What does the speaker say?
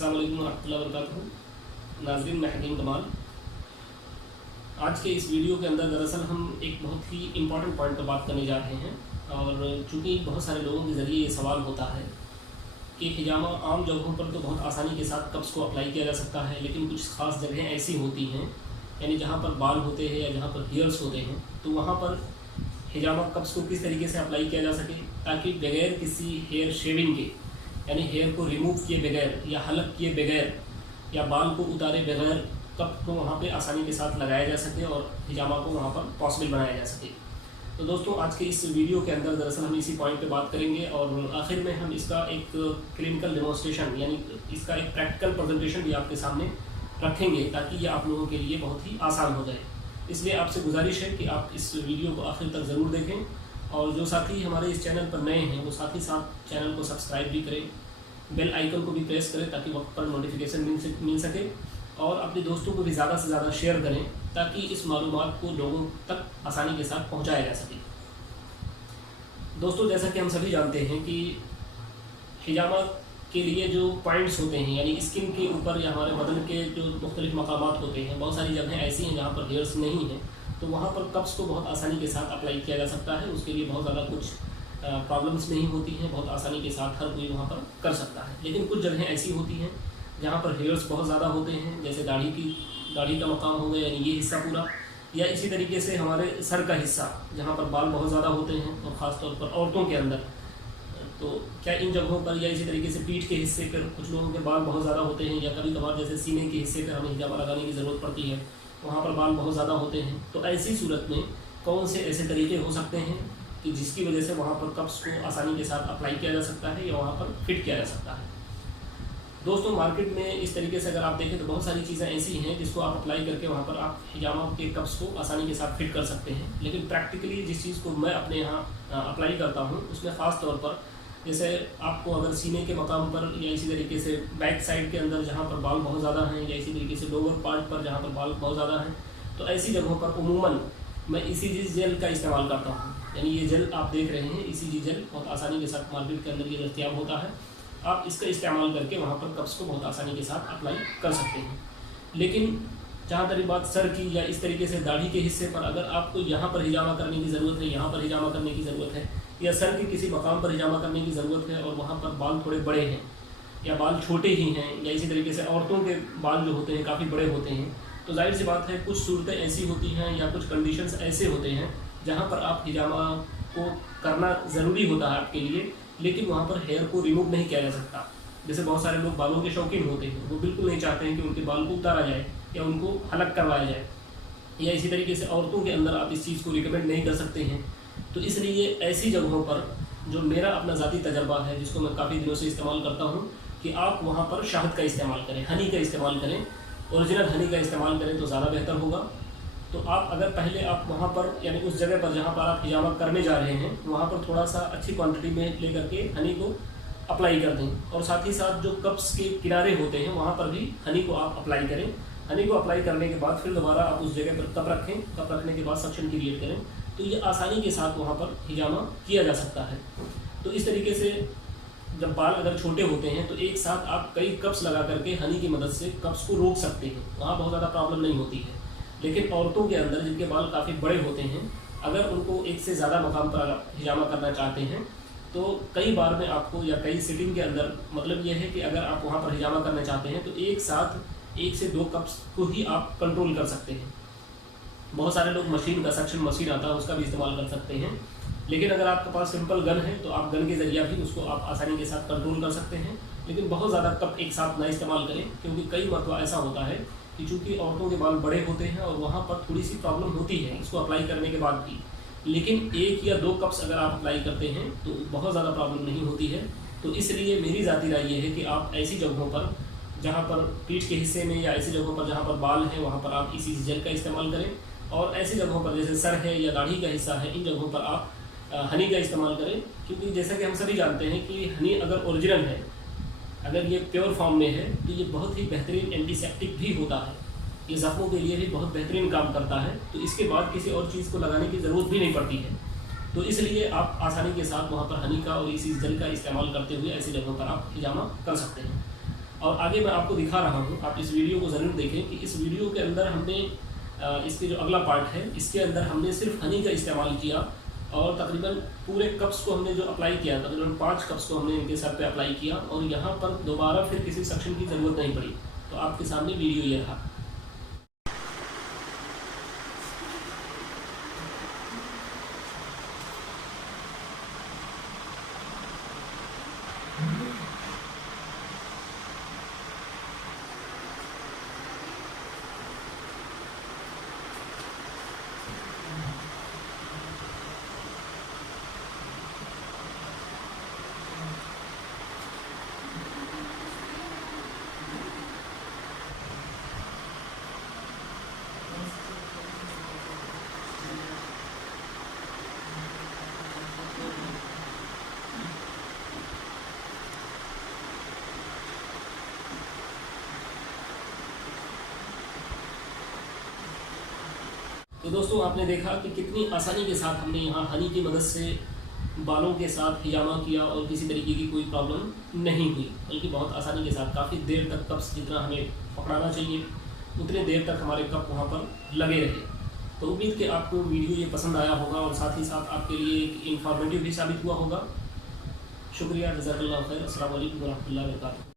अस्सलाम वालेकुम रहमतुल्लाहि व बरकातुहू। नाज़रीन, मैं हकीम कमाल। आज के इस वीडियो के अंदर दरअसल हम एक बहुत ही इम्पॉर्टेंट पॉइंट पर बात करने जा रहे हैं। और चूँकि बहुत सारे लोगों के ज़रिए ये सवाल होता है कि हिजामा आम जगहों पर तो बहुत आसानी के साथ कप्स को अप्लाई किया जा सकता है, लेकिन कुछ ख़ास जगहें ऐसी होती हैं, यानी जहाँ पर बाल होते हैं या जहाँ पर हेयर्स होते हैं, तो वहाँ पर हिजामा कप्स को किस तरीके से अप्लाई किया जा सके ताकि बगैर किसी हेयर शेविंग के, यानी हेयर को रिमूव किए बगैर या हलक किए बगैर या बाल को उतारे बगैर कप को वहाँ पे आसानी के साथ लगाया जा सके और हिजामा को वहाँ पर पॉसिबल बनाया जा सके। तो दोस्तों, आज के इस वीडियो के अंदर दरअसल हम इसी पॉइंट पे बात करेंगे और आखिर में हम इसका एक क्लिनिकल डेमोन्स्ट्रेशन यानी इसका एक प्रैक्टिकल प्रेजेंटेशन भी आपके सामने रखेंगे ताकि ये आप लोगों के लिए बहुत ही आसान हो जाए। इसलिए आपसे गुजारिश है कि आप इस वीडियो को आखिर तक ज़रूर देखें और जो साथी हमारे इस चैनल पर नए हैं वो साथ ही साथ चैनल को सब्सक्राइब भी करें, बेल आइकन को भी प्रेस करें ताकि वक्त पर नोटिफिकेशन मिल सके और अपने दोस्तों को भी ज़्यादा से ज़्यादा शेयर करें ताकि इस मालूमात को लोगों तक आसानी के साथ पहुंचाया जा सके। दोस्तों, जैसा कि हम सभी जानते हैं कि हिजामा के लिए जो पॉइंट्स होते हैं, यानी स्किन के ऊपर या हमारे बदन के जो मुख्तलिफ मकामात होते हैं, बहुत सारी जगहें ऐसी हैं जहाँ पर हेयर्स नहीं हैं, तो वहाँ पर कप्स को बहुत आसानी के साथ अप्लाई किया जा सकता है। उसके लिए बहुत ज़्यादा कुछ प्रॉब्लम्स नहीं होती हैं, बहुत आसानी के साथ हर कोई वहाँ पर कर सकता है। लेकिन कुछ जगहें ऐसी होती हैं जहाँ पर हेयर्स बहुत ज़्यादा होते हैं, जैसे दाढ़ी का मकाम हो गया, यानी ये हिस्सा पूरा, या इसी तरीके से हमारे सर का हिस्सा जहाँ पर बाल बहुत ज़्यादा होते हैं और ख़ास तौर पर औरतों के अंदर। तो क्या इन जगहों पर या इसी तरीके से पीठ के हिस्से पर कुछ लोगों के बाल बहुत ज़्यादा होते हैं, या कभी कभार जैसे सीने के हिस्से पर हमें हिजामा लगाने की ज़रूरत पड़ती है, वहाँ पर बाल बहुत ज़्यादा होते हैं। तो ऐसी सूरत में कौन से ऐसे तरीके हो सकते हैं कि जिसकी वजह से वहाँ पर कप्स को आसानी के साथ अप्लाई किया जा सकता है या वहाँ पर फिट किया जा सकता है। दोस्तों, मार्केट में इस तरीके से अगर आप देखें तो बहुत सारी चीज़ें ऐसी हैं जिसको आप अप्लाई करके वहाँ पर आप हिजामा के कप्स को आसानी के साथ फिट कर सकते हैं। लेकिन प्रैक्टिकली जिस चीज़ को मैं अपने यहाँ अप्लाई करता हूँ उसमें ख़ास तौर पर जैसे आपको अगर सीने के मकाम पर या इसी तरीके से बैक साइड के अंदर जहाँ पर बाल बहुत ज़्यादा हैं या इसी तरीके से लोअर पार्ट पर जहाँ पर बाल बहुत ज़्यादा हैं, तो ऐसी जगहों पर उमूमन मैं ECG जेल का इस्तेमाल करता हूँ। यानी ये जेल आप देख रहे हैं, ECG जेल बहुत आसानी के साथ मार्केट के अंदर ये दस्तयाब होता है। आप इसका इस्तेमाल करके वहाँ पर कप्स को बहुत आसानी के साथ अप्लाई कर सकते हैं। लेकिन जहाँ तक बात सर की या इस तरीके से दाढ़ी के हिस्से पर, अगर आपको यहाँ पर हिजामा करने की ज़रूरत है, यहाँ पर हिजामा करने की ज़रूरत है, या सर के किसी मकाम पर हिजामा करने की ज़रूरत है और वहाँ पर बाल थोड़े बड़े हैं या बाल छोटे ही हैं, या इसी तरीके से औरतों के बाल जो होते हैं काफ़ी बड़े होते हैं, तो जाहिर सी बात है कुछ सूरतें ऐसी होती हैं या कुछ कंडीशंस ऐसे होते हैं जहाँ पर आप हिजामा को करना ज़रूरी होता है आपके लिए, लेकिन वहाँ पर हेयर को रिमूव नहीं किया जा सकता। जैसे बहुत सारे लोग बालों के शौकीन होते हैं, वो बिल्कुल नहीं चाहते हैं कि उनके बाल को उतारा जाए या उनको हलक करवाया जाए, या इसी तरीके से औरतों के अंदर आप इस चीज़ को रिकमेंड नहीं कर सकते हैं। तो इसलिए ऐसी जगहों पर जो मेरा अपना ज़ाती तजर्बा है, जिसको मैं काफ़ी दिनों से इस्तेमाल करता हूँ, कि आप वहाँ पर शहद का इस्तेमाल करें, हनी का इस्तेमाल करें, ओरिजिनल हनी का इस्तेमाल करें तो ज़्यादा बेहतर होगा। तो आप अगर पहले आप वहाँ पर यानी उस जगह पर जहाँ पर आप हिजामा करने जा रहे हैं वहाँ पर थोड़ा सा अच्छी क्वांटिटी में लेकर के हनी को अप्लाई कर दें, और साथ ही साथ जो कप्स के किनारे होते हैं वहाँ पर भी हनी को आप अप्लाई करें। हनी को अप्लाई करने के बाद फिर दोबारा आप उस जगह पर कप रखें, कप रखने के बाद सक्शन क्रिएट करें, तो ये आसानी के साथ वहाँ पर हिजामा किया जा सकता है। तो इस तरीके से जब बाल अगर छोटे होते हैं तो एक साथ आप कई कप्स लगा करके हनी की मदद से कप्स को रोक सकते हैं, वहाँ बहुत ज़्यादा प्रॉब्लम नहीं होती है। लेकिन औरतों के अंदर जिनके बाल काफ़ी बड़े होते हैं, अगर उनको एक से ज़्यादा मकाम पर हिजामा करना चाहते हैं तो कई बार में आपको या कई सिटिंग के अंदर, मतलब ये है कि अगर आप वहाँ पर हिजामा करना चाहते हैं तो एक साथ 1 से 2 कप्स को ही आप कंट्रोल कर सकते हैं। बहुत सारे लोग मशीन का सक्शन मशीन आता है उसका भी इस्तेमाल कर सकते हैं, लेकिन अगर आपके पास सिंपल गन है तो आप गन के ज़रिए भी उसको आप आसानी के साथ कंट्रोल कर सकते हैं। लेकिन बहुत ज़्यादा कप एक साथ ना इस्तेमाल करें, क्योंकि कई मरतबा ऐसा होता है कि चूँकि औरतों के बाल बड़े होते हैं और वहाँ पर थोड़ी सी प्रॉब्लम होती है इसको अप्लाई करने के बाद भी, लेकिन 1 या 2 कप्स अगर आप अप्लाई करते हैं तो बहुत ज़्यादा प्रॉब्लम नहीं होती है। तो इसलिए मेरी ज़ाती राय ये है कि आप ऐसी जगहों पर जहाँ पर पीठ के हिस्से में या ऐसी जगहों पर जहाँ पर बाल हैं वहाँ पर आप ECG जेल का इस्तेमाल करें, और ऐसी जगहों पर जैसे सर है या दाढ़ी का हिस्सा है, इन जगहों पर आप हनी का इस्तेमाल करें। क्योंकि जैसा कि हम सभी जानते हैं कि हनी अगर ओरिजिनल है, अगर ये प्योर फॉर्म में है, तो ये बहुत ही बेहतरीन एंटीसेप्टिक भी होता है, ये ज़ख्मों के लिए भी बहुत बेहतरीन काम करता है। तो इसके बाद किसी और चीज़ को लगाने की ज़रूरत भी नहीं पड़ती है। तो इसलिए आप आसानी के साथ वहाँ पर हनी का और ECG जेल का इस्तेमाल करते हुए ऐसी जगहों पर आप हिजामा कर सकते हैं। और आगे मैं आपको दिखा रहा हूँ, आप इस वीडियो को ज़रूर देखें कि इस वीडियो के अंदर हमने इसके जो अगला पार्ट है इसके अंदर हमने सिर्फ हनी का इस्तेमाल किया और तकरीबन पूरे कप्स को हमने जो अप्लाई किया, तकरीबन 5 कप्स को हमने इनके सर पे अप्लाई किया और यहाँ पर दोबारा फिर किसी सेक्शन की ज़रूरत नहीं पड़ी। तो आपके सामने वीडियो ये रहा। तो दोस्तों आपने देखा कि कितनी आसानी के साथ हमने यहाँ हनी की मदद से बालों के साथ हिजामा किया और किसी तरीके की कोई प्रॉब्लम नहीं हुई, बल्कि बहुत आसानी के साथ काफ़ी देर तक कप्स जितना हमें पकड़ाना चाहिए उतने देर तक हमारे कप वहाँ पर लगे रहे। तो उम्मीद कि आपको वीडियो ये पसंद आया होगा और साथ ही साथ आपके लिए एक इन्फॉर्मेटिव भी साबित हुआ होगा। शुक्रिया, जज़ाकल्लाह खैर। अस्सलाम वालेकुम व रहमतुल्लाहि व बरकातुहू।